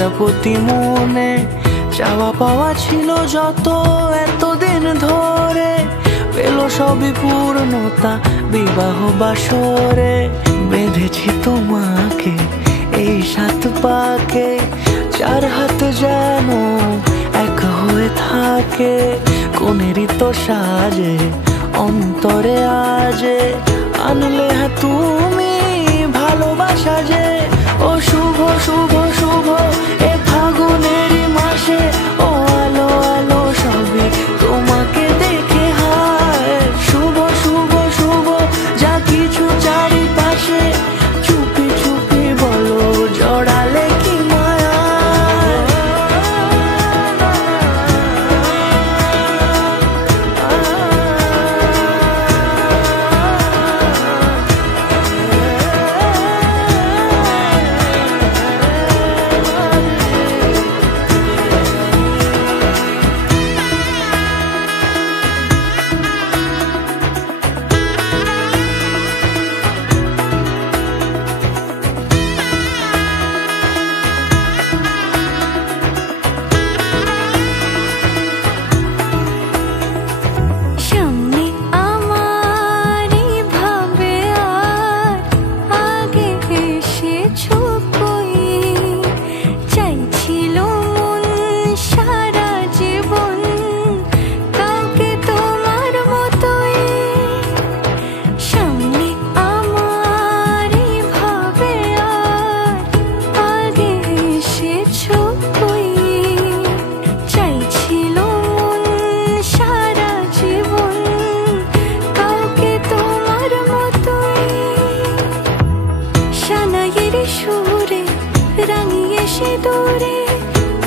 প্রজাপতি মনে চাওয়া পাওয়া ছিল যত এতদিন ধরে, পেল সবই পূর্ণতা বিবাহ বাসরে। বেঁধেছি তোমাকে এই 7 পাকে, 4 হাত যেন এক হয়ে থাকে। কোনেরই তো সাজে অন্তরে আজে আনলে তুমি ভালোবাসা যে। ও শুভ শুভ শুভ এ ফাগুনেরই মাসে, ও আলো আলো সবই তোমাকে দেখে হায়। শুভ শুভ শুভ যা কিছু চারিপাশে, চুপি চুপি বলো জড়ালে কি মায়া। সুরে রাঙিয়ে সে দূরে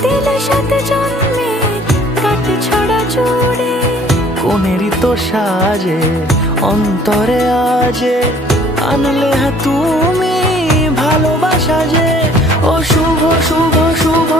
দিল 7 জন্মের কাট ছড়া জুড়ে। কোনেরই তো সাজে অন্তরে আজে আনলে তুমি ভালোবাসা যে। ও শুভ শুভ শুভ